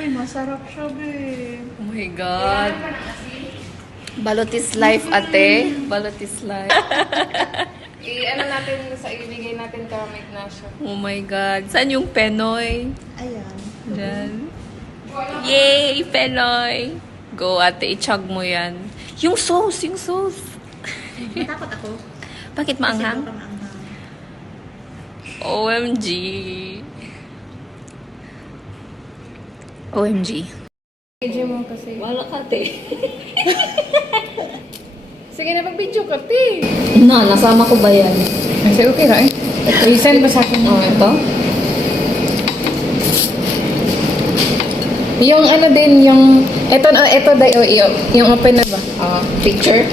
Uy, masarap siya, babe. Oh my God. Balot is life, ate. Balot is life. Ano natin, ibigay natin kay Ignacio. Oh my God. Saan yung Penoy? Ayan. Diyan. Yay! Penoy! Go, ate. I-chug mo yan. Yung sauce! Yung sauce! Natakot ako. Bakit maanghang? Kasi maanghang. OMG. OMG. Video mo kasi. Wala ka, te. Sige na, mag-video ka, te. Na, nasama ko ba yan? Kasi okay na eh. I-send ba sa akin? Oh, ito? Yung ano din, yung... Ito dayo, yung open na ba? Picture?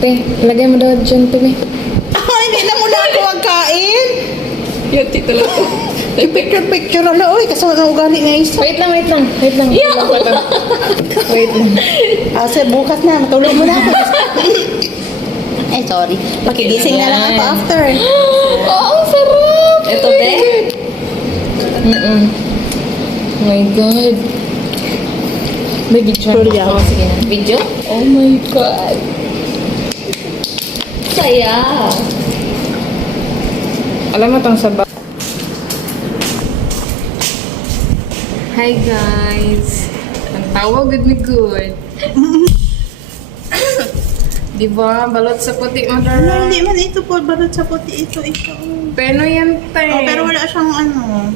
Te, lagay mo daw dyan, te. Hindi na muna ako magkain. Yan, tito lang. Picture na, oy, kasi ang ugali nga isa. Wait lang. Wait lang. Sir, bukas na, matulog mo na ako. Sorry. Pakigising na lang ako after. Oh, ang sarap! Ito, be? Oh my God. May video. Julia. Sige na. Video? Oh my God. Saya. Alam mo tong sabak. Hi guys. Ang tawa good ni good. Di ba? Balot sa puti mo Ano, hindi man ito po, balot sa puti ito. Peno yan, te. Oh, pero wala siyang ano.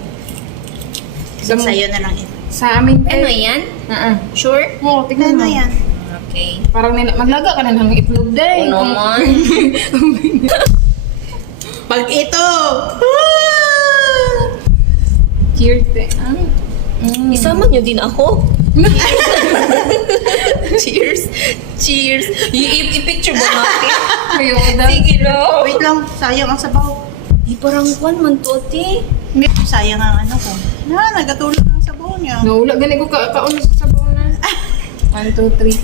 Sa'yo na lang ito. Sa amin, te. Ano yan? Sure? Oo, tignan mo. Ano yan? Okay. Parang maglaga ka na ng itlog, day. Oo naman. Pag ito! Cheers, te. Isama niyo din ako. Cheers. Cheers. I-picture ba natin? Kayo, da. Sige, no. Wait lang, sayang ang sabaw. Di parang kwan man to, ate. Sayang ang ano ko. Nagatulog ng sabaw niya. Naula, gani ko kauna sa sabaw na. 1, 2, 3.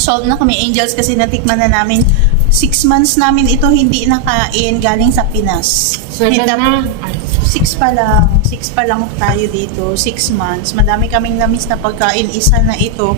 Solve na kami, Angels, kasi natikman na namin. 6 months namin ito hindi nakain galing sa Pinas. 7 na. 6 pa lang tayo dito. 6 months. Madami kaming namiss na pagkain. Isa na ito.